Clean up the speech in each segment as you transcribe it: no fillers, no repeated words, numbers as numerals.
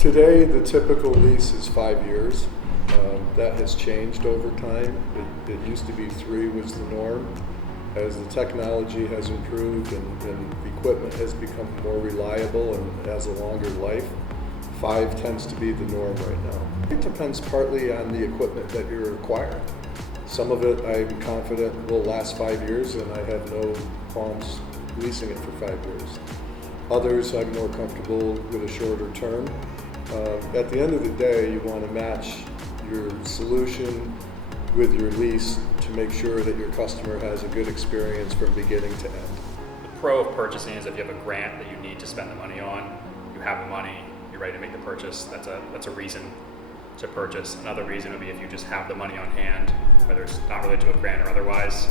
Today, the typical lease is 5 years. That has changed over time. It used to be 3 was the norm. As the technology has improved and equipment has become more reliable and has a longer life, 5 tends to be the norm right now. It depends partly on the equipment that you're acquiring. Some of it I'm confident will last 5 years and I have no qualms leasing it for 5 years. Others I'm more comfortable with a shorter term. At the end of the day, you want to match your solution with your lease to make sure that your customer has a good experience from beginning to end. The pro of purchasing is if you have a grant that you need to spend the money on, you have the money, you're ready to make the purchase, that's a reason to purchase. Another reason would be if you just have the money on hand, whether it's not related to a grant or otherwise,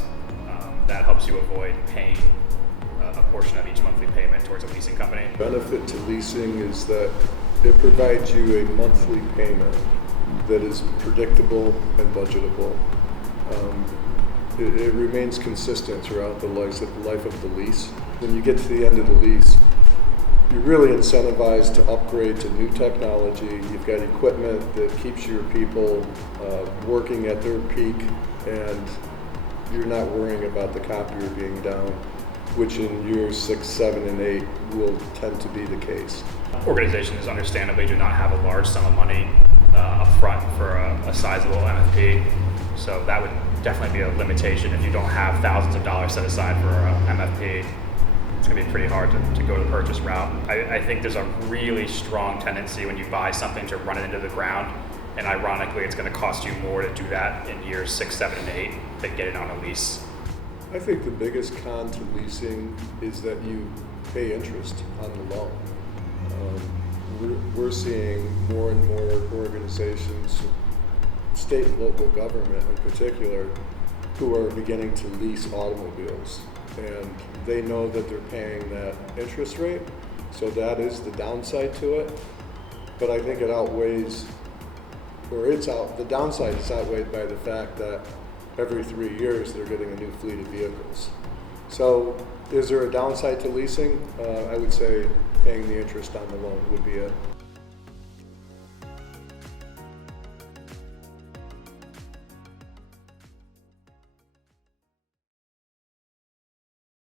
that helps you avoid paying a portion of each monthly payment towards a leasing company. The benefit to leasing is that it provides you a monthly payment that is predictable and budgetable. It remains consistent throughout the life of the lease. When you get to the end of the lease, you're really incentivized to upgrade to new technology. You've got equipment that keeps your people working at their peak, and you're not worrying about the copier being down, which in years 6, 7, and 8 will tend to be the case. Organizations understandably do not have a large sum of money up front for a sizable MFP, so that would definitely be a limitation. If you don't have thousands of dollars set aside for a MFP, it's going to be pretty hard to go the purchase route. I think there's a really strong tendency when you buy something to run it into the ground, and ironically it's going to cost you more to do that in years 6, 7, and 8 than get it on a lease. I think the biggest con to leasing is that you pay interest on the loan. We're seeing more and more organizations, state and local government in particular, who are beginning to lease automobiles. And they know that they're paying that interest rate, so that is the downside to it. But I think it outweighs, the downside is outweighed by the fact that every 3 years they're getting a new fleet of vehicles. So is there a downside to leasing? I would say paying the interest on the loan would be it.